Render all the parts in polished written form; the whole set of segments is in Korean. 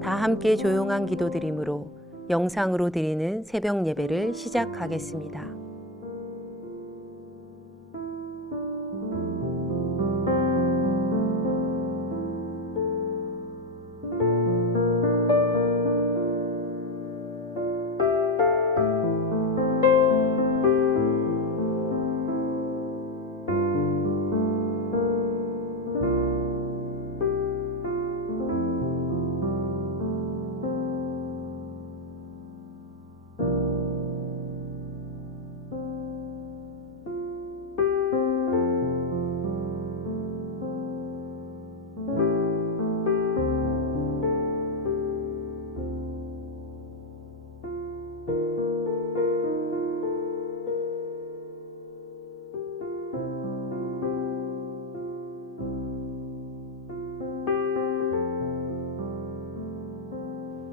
다 함께 조용한 기도드림으로 영상으로 드리는 새벽 예배를 시작하겠습니다.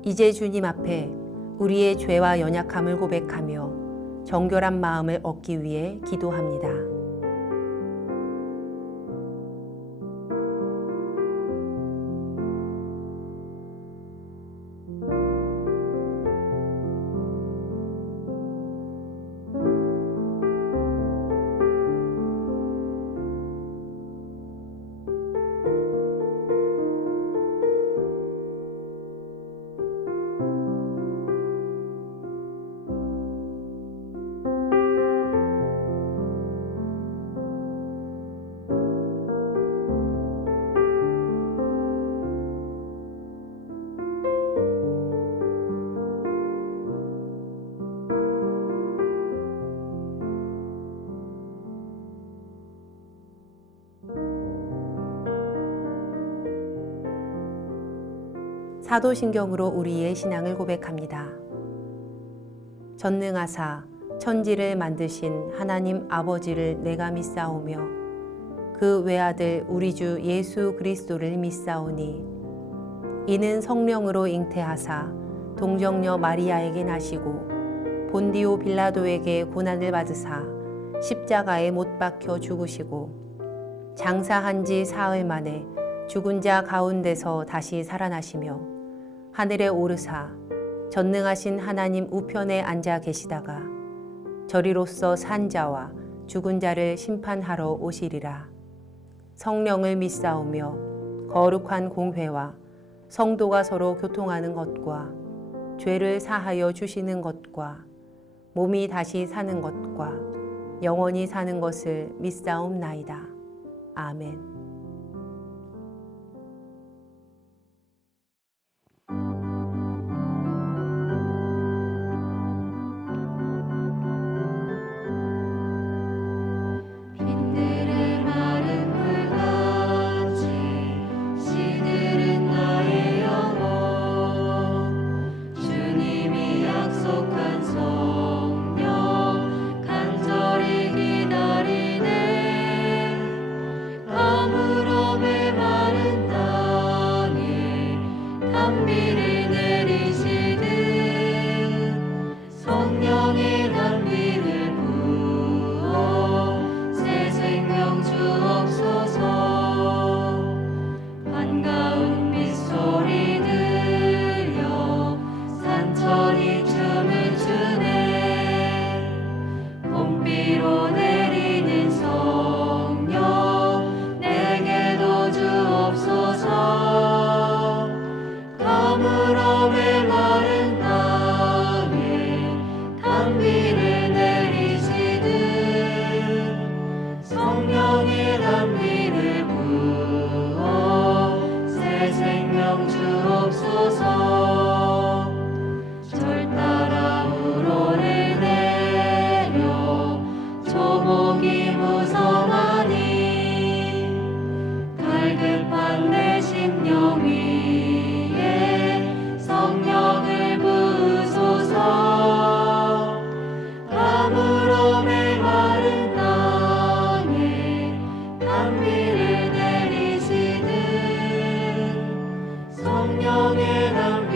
이제 주님 앞에 우리의 죄와 연약함을 고백하며 정결한 마음을 얻기 위해 기도합니다. 사도신경으로 우리의 신앙을 고백합니다. 전능하사 천지를 만드신 하나님 아버지를 내가 믿사오며 그 외아들 우리 주 예수 그리스도를 믿사오니 이는 성령으로 잉태하사 동정녀 마리아에게 나시고 본디오 빌라도에게 고난을 받으사 십자가에 못 박혀 죽으시고 장사한 지 사흘 만에 죽은 자 가운데서 다시 살아나시며 하늘에 오르사 전능하신 하나님 우편에 앉아 계시다가 저리로서 산 자와 죽은 자를 심판하러 오시리라. 성령을 믿사오며 거룩한 공회와 성도가 서로 교통하는 것과 죄를 사하여 주시는 것과 몸이 다시 사는 것과 영원히 사는 것을 믿사옵나이다. 아멘. 성령의 남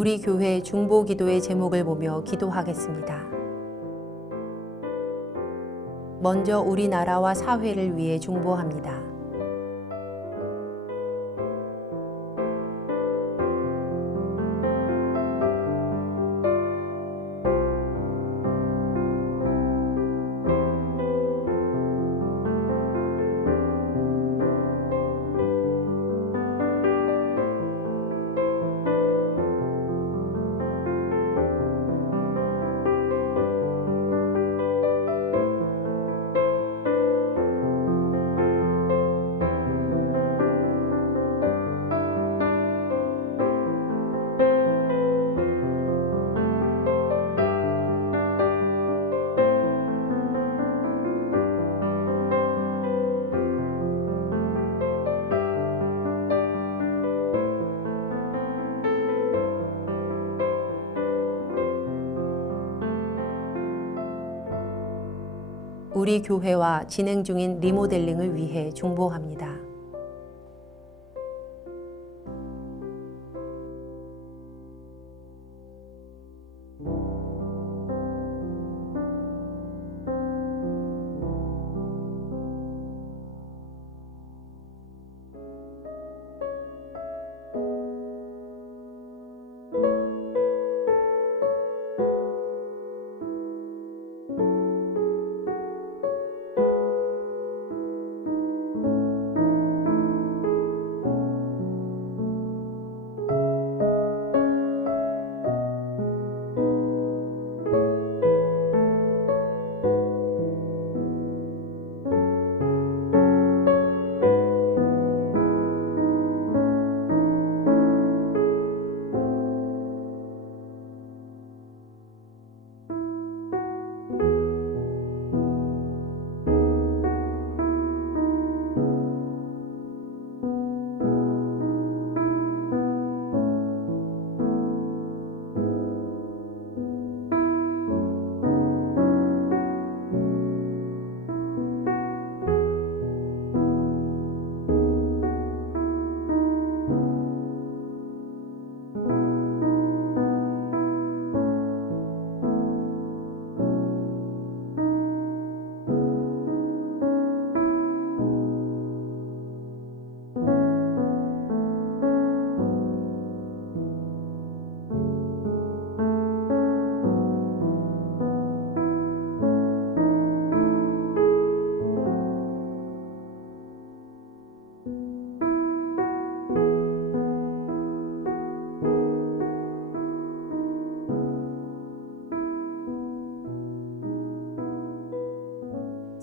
우리 교회 중보 기도의 제목을 보며 기도하겠습니다. 먼저 우리나라와 사회를 위해 중보합니다. 우리 교회와 진행 중인 리모델링을 위해 중보합니다.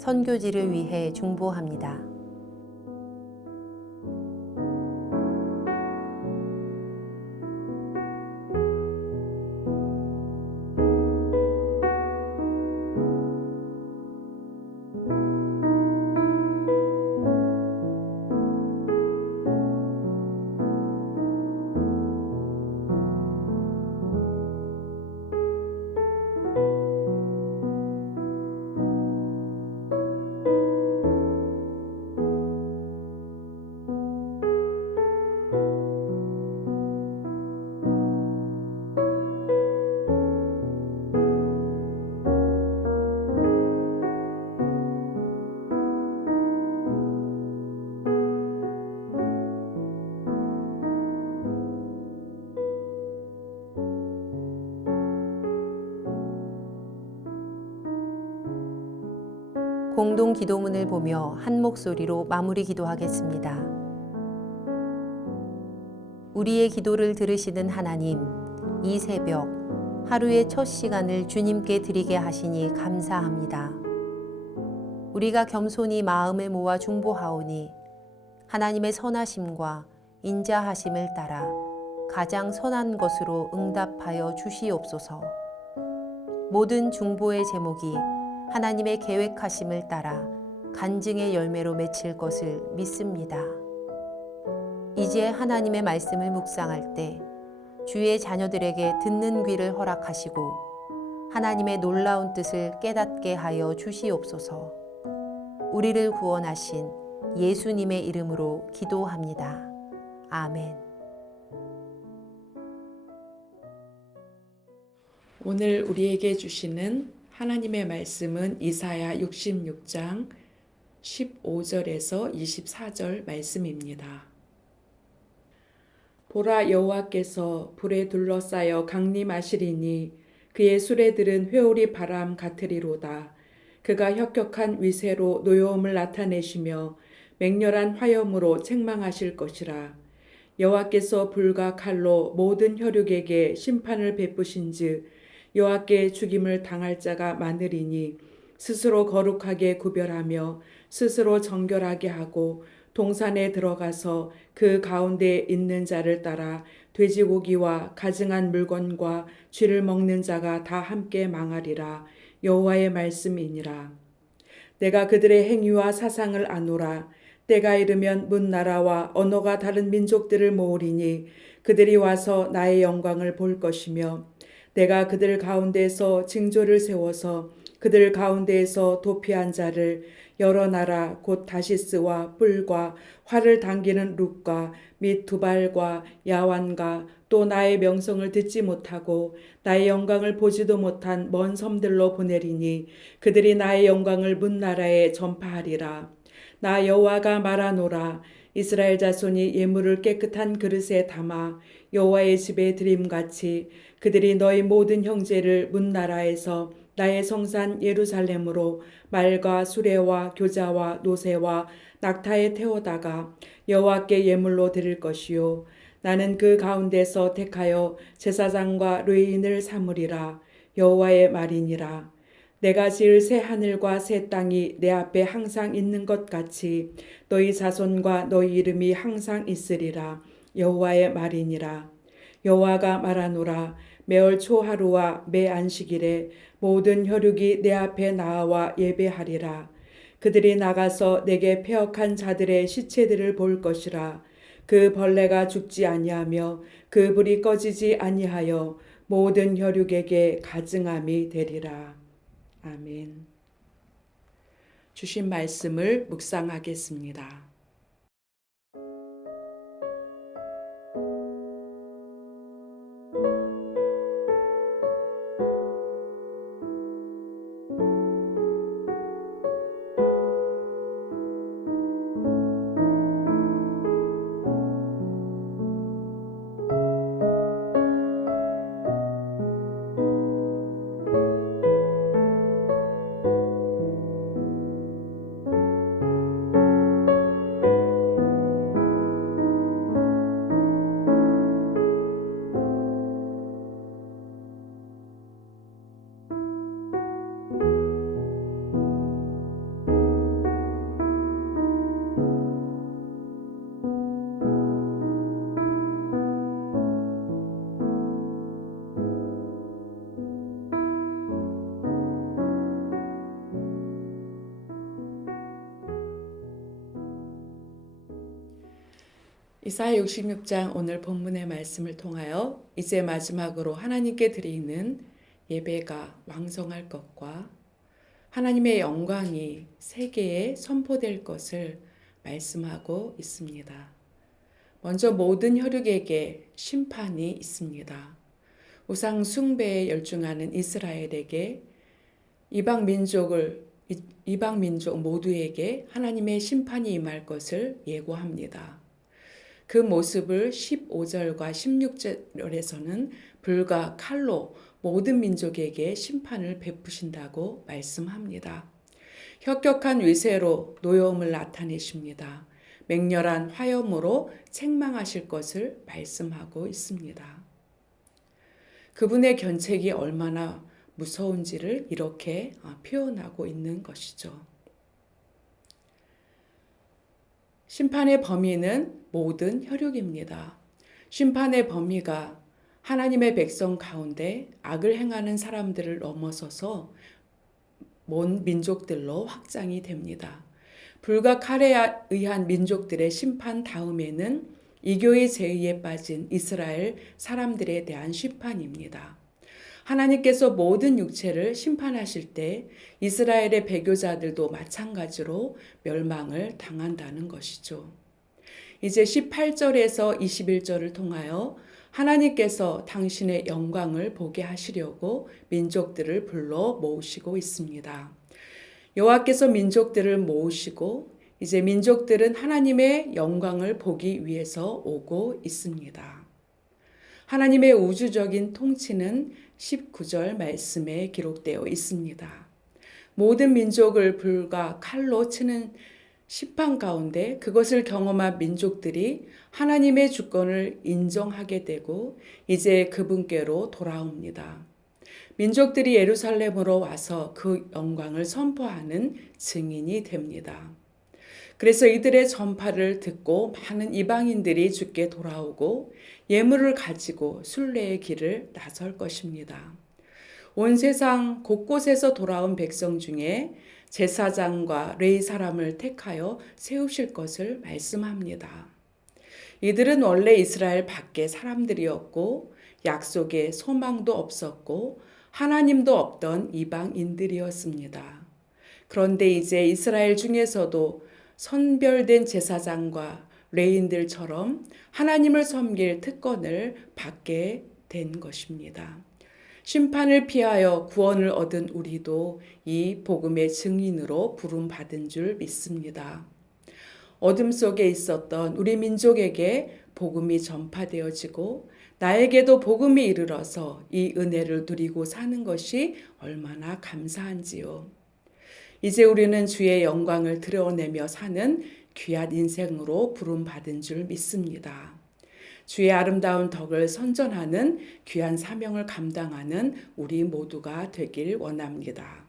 선교지를 위해 중보합니다. 공동 기도문을 보며 한 목소리로 마무리 기도하겠습니다. 우리의 기도를 들으시는 하나님, 이 새벽 하루의 첫 시간을 주님께 드리게 하시니 감사합니다. 우리가 겸손히 마음을 모아 중보하오니 하나님의 선하심과 인자하심을 따라 가장 선한 것으로 응답하여 주시옵소서. 모든 중보의 제목이 하나님의 계획하심을 따라 간증의 열매로 맺힐 것을 믿습니다. 이제 하나님의 말씀을 묵상할 때 주의 자녀들에게 듣는 귀를 허락하시고 하나님의 놀라운 뜻을 깨닫게 하여 주시옵소서. 우리를 구원하신 예수님의 이름으로 기도합니다. 아멘. 오늘 우리에게 주시는 하나님의 말씀은 이사야 66장 15절에서 24절 말씀입니다. 보라, 여호와께서 불에 둘러싸여 강림하시리니 그의 수레들은 회오리 바람 같으리로다. 그가 혁혁한 위세로 노여움을 나타내시며 맹렬한 화염으로 책망하실 것이라. 여호와께서 불과 칼로 모든 혈육에게 심판을 베푸신즉 여호와께 죽임을 당할 자가 많으리니 스스로 거룩하게 구별하며 스스로 정결하게 하고 동산에 들어가서 그 가운데 있는 자를 따라 돼지고기와 가증한 물건과 쥐를 먹는 자가 다 함께 망하리라. 여호와의 말씀이니라. 내가 그들의 행위와 사상을 아노라. 때가 이르면 문 나라와 언어가 다른 민족들을 모으리니 그들이 와서 나의 영광을 볼 것이며 내가 그들 가운데서 징조를 세워서 그들 가운데에서 도피한 자를 여러 나라 곧 다시스와 뿔과 활을 당기는 룩과 및 두발과 야완과 또 나의 명성을 듣지 못하고 나의 영광을 보지도 못한 먼 섬들로 보내리니 그들이 나의 영광을 문 나라에 전파하리라. 나 여호와가 말하노라. 이스라엘 자손이 예물을 깨끗한 그릇에 담아 여호와의 집에 드림같이 그들이 너희 모든 형제를 문 나라에서 나의 성산 예루살렘으로 말과 수레와 교자와 노새와 낙타에 태워다가 여호와께 예물로 드릴 것이요 나는 그 가운데서 택하여 제사장과 레위인을 삼으리라. 여호와의 말이니라. 내가 지을 새 하늘과 새 땅이 내 앞에 항상 있는 것 같이 너희 자손과 너희 이름이 항상 있으리라. 여호와의 말이니라. 여호와가 말하노라. 매월 초하루와 매 안식일에 모든 혈육이 내 앞에 나와 예배하리라. 그들이 나가서 내게 패역한 자들의 시체들을 볼 것이라. 그 벌레가 죽지 아니하며 그 불이 꺼지지 아니하여 모든 혈육에게 가증함이 되리라. 아멘. 주신 말씀을 묵상하겠습니다. 이사야 66장 오늘 본문의 말씀을 통하여 이제 마지막으로 하나님께 드리는 예배가 왕성할 것과 하나님의 영광이 세계에 선포될 것을 말씀하고 있습니다. 먼저 모든 혈육에게 심판이 있습니다. 우상 숭배에 열중하는 이스라엘에게 이방 민족 모두에게 하나님의 심판이 임할 것을 예고합니다. 그 모습을 15절과 16절에서는 불과 칼로 모든 민족에게 심판을 베푸신다고 말씀합니다. 혁혁한 위세로 노여움을 나타내십니다. 맹렬한 화염으로 책망하실 것을 말씀하고 있습니다. 그분의 견책이 얼마나 무서운지를 이렇게 표현하고 있는 것이죠. 심판의 범위는 모든 혈육입니다. 심판의 범위가 하나님의 백성 가운데 악을 행하는 사람들을 넘어서서 온 민족들로 확장이 됩니다. 불과 칼에 의한 민족들의 심판 다음에는 이교의 제의에 빠진 이스라엘 사람들에 대한 심판입니다. 하나님께서 모든 육체를 심판하실 때 이스라엘의 배교자들도 마찬가지로 멸망을 당한다는 것이죠. 이제 18절에서 21절을 통하여 하나님께서 당신의 영광을 보게 하시려고 민족들을 불러 모으시고 있습니다. 여호와께서 민족들을 모으시고 이제 민족들은 하나님의 영광을 보기 위해서 오고 있습니다. 하나님의 우주적인 통치는 19절 말씀에 기록되어 있습니다. 모든 민족을 불과 칼로 치는 심판 가운데 그것을 경험한 민족들이 하나님의 주권을 인정하게 되고 이제 그분께로 돌아옵니다. 민족들이 예루살렘으로 와서 그 영광을 선포하는 증인이 됩니다. 그래서 이들의 전파를 듣고 많은 이방인들이 주께 돌아오고 예물을 가지고 순례의 길을 나설 것입니다. 온 세상 곳곳에서 돌아온 백성 중에 제사장과 레위 사람을 택하여 세우실 것을 말씀합니다. 이들은 원래 이스라엘 밖의 사람들이었고 약속의 소망도 없었고 하나님도 없던 이방인들이었습니다. 그런데 이제 이스라엘 중에서도 선별된 제사장과 레위인들처럼 하나님을 섬길 특권을 받게 된 것입니다. 심판을 피하여 구원을 얻은 우리도 이 복음의 증인으로 부름받은 줄 믿습니다. 어둠 속에 있었던 우리 민족에게 복음이 전파되어지고 나에게도 복음이 이르러서 이 은혜를 누리고 사는 것이 얼마나 감사한지요. 이제 우리는 주의 영광을 드러내며 사는 귀한 인생으로 부름받은 줄 믿습니다. 주의 아름다운 덕을 선전하는 귀한 사명을 감당하는 우리 모두가 되길 원합니다.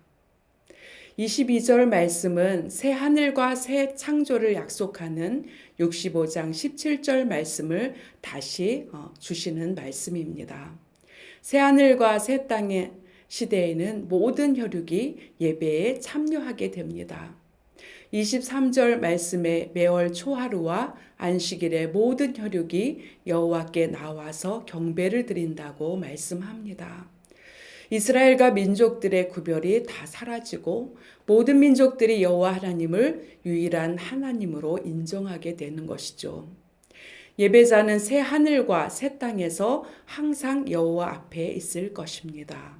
22절 말씀은 새 하늘과 새 창조를 약속하는 65장 17절 말씀을 다시 주시는 말씀입니다. 새 하늘과 새 땅의 시대에는 모든 혈육이 예배에 참여하게 됩니다. 23절 말씀에 매월 초하루와 안식일에 모든 혈육이 여호와께 나와서 경배를 드린다고 말씀합니다. 이스라엘과 민족들의 구별이 다 사라지고 모든 민족들이 여호와 하나님을 유일한 하나님으로 인정하게 되는 것이죠. 예배자는 새 하늘과 새 땅에서 항상 여호와 앞에 있을 것입니다.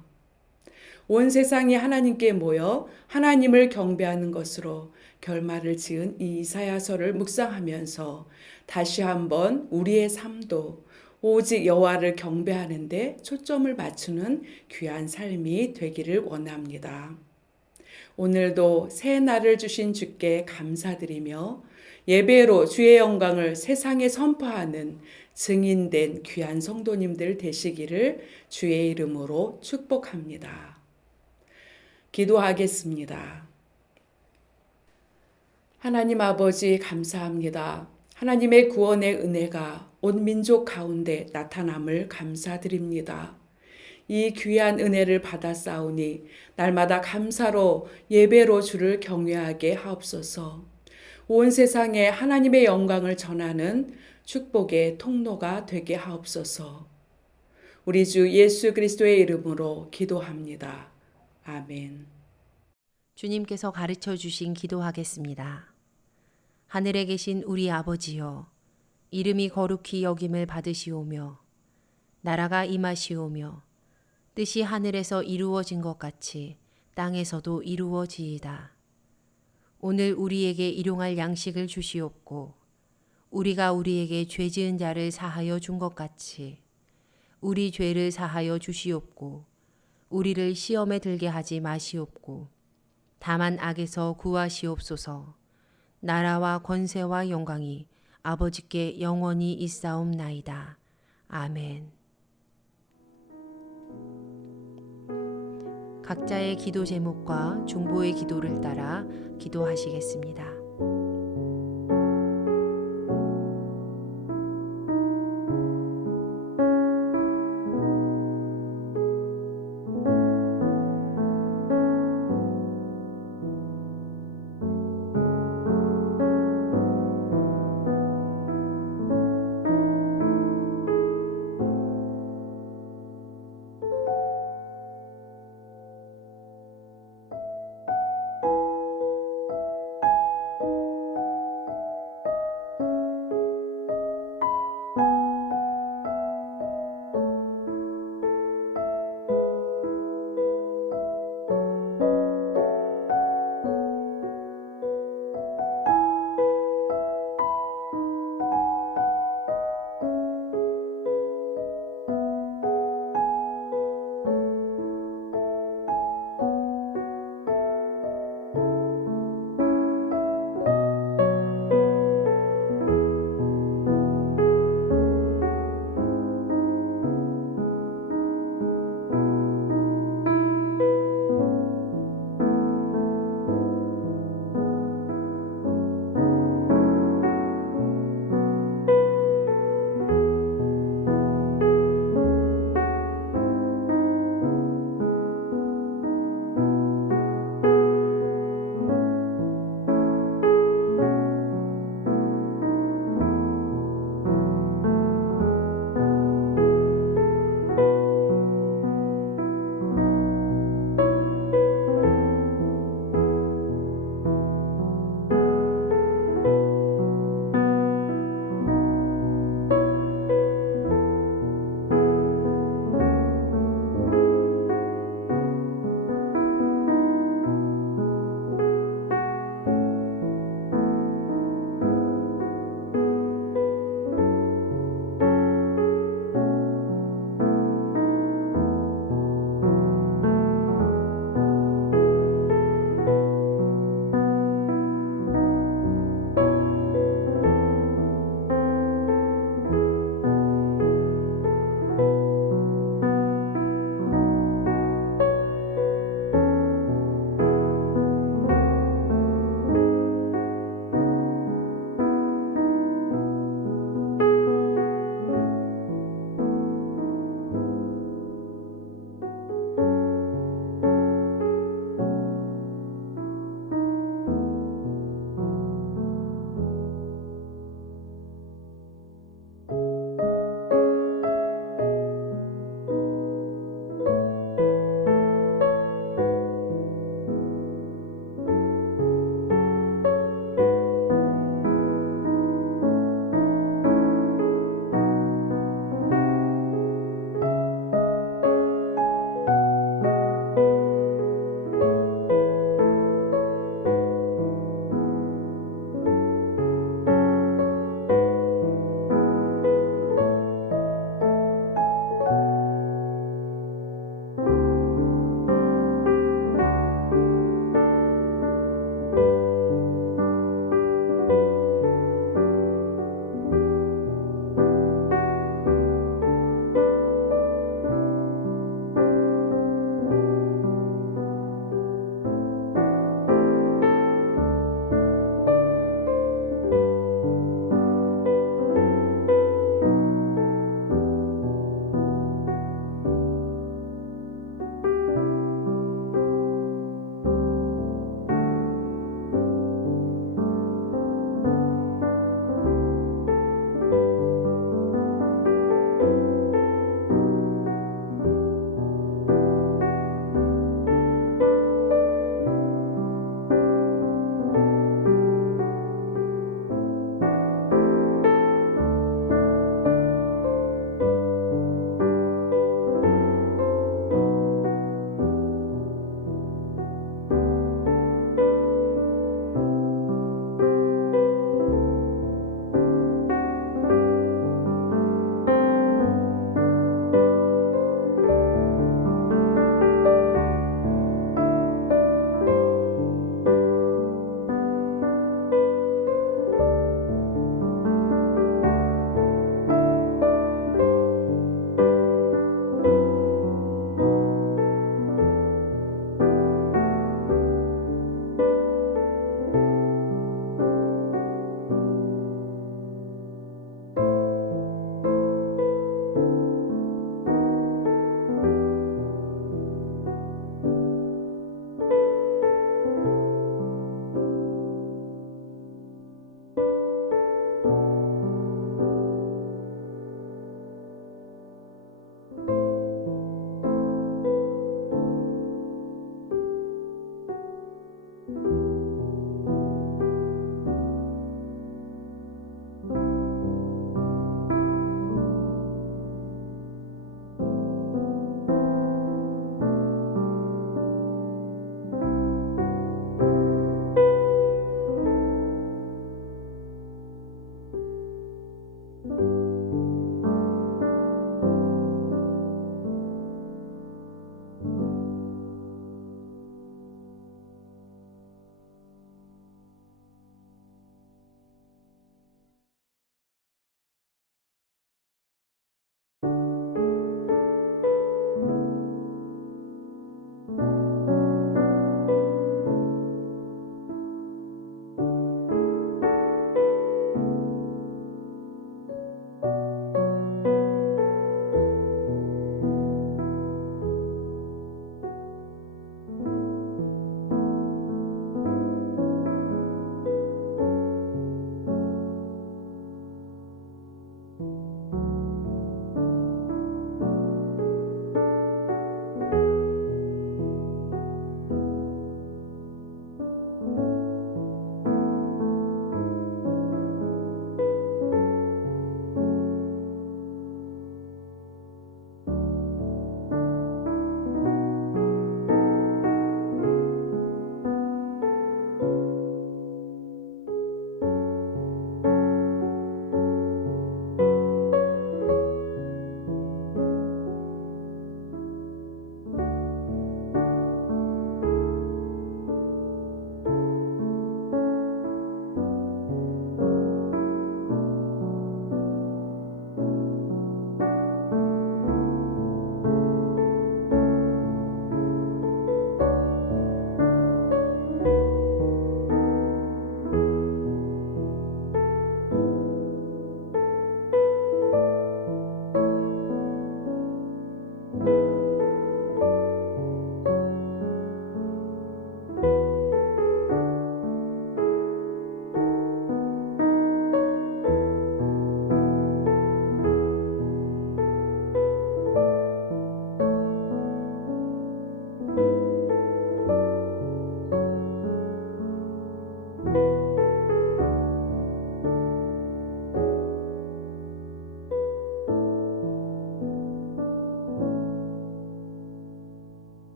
온 세상이 하나님께 모여 하나님을 경배하는 것으로 결말을 지은 이 이사야서를 묵상하면서 다시 한번 우리의 삶도 오직 여호와를 경배하는 데 초점을 맞추는 귀한 삶이 되기를 원합니다. 오늘도 새 날을 주신 주께 감사드리며 예배로 주의 영광을 세상에 선포하는 증인된 귀한 성도님들 되시기를 주의 이름으로 축복합니다. 기도하겠습니다. 하나님 아버지 감사합니다. 하나님의 구원의 은혜가 온 민족 가운데 나타남을 감사드립니다. 이 귀한 은혜를 받았사오니 날마다 감사로 예배로 주를 경외하게 하옵소서. 온 세상에 하나님의 영광을 전하는 축복의 통로가 되게 하옵소서. 우리 주 예수 그리스도의 이름으로 기도합니다. 아멘. 주님께서 가르쳐 주신 기도하겠습니다. 하늘에 계신 우리 아버지여, 이름이 거룩히 여김을 받으시오며 나라가 임하시오며 뜻이 하늘에서 이루어진 것 같이 땅에서도 이루어지이다. 오늘 우리에게 일용할 양식을 주시옵고 우리가 우리에게 죄 지은 자를 사하여 준 것 같이 우리 죄를 사하여 주시옵고 우리를 시험에 들게 하지 마시옵고 다만 악에서 구하시옵소서. 나라와 권세와 영광이 아버지께 영원히 있사옵나이다. 아멘. 각자의 기도 제목과 중보의 기도를 따라 기도하시겠습니다.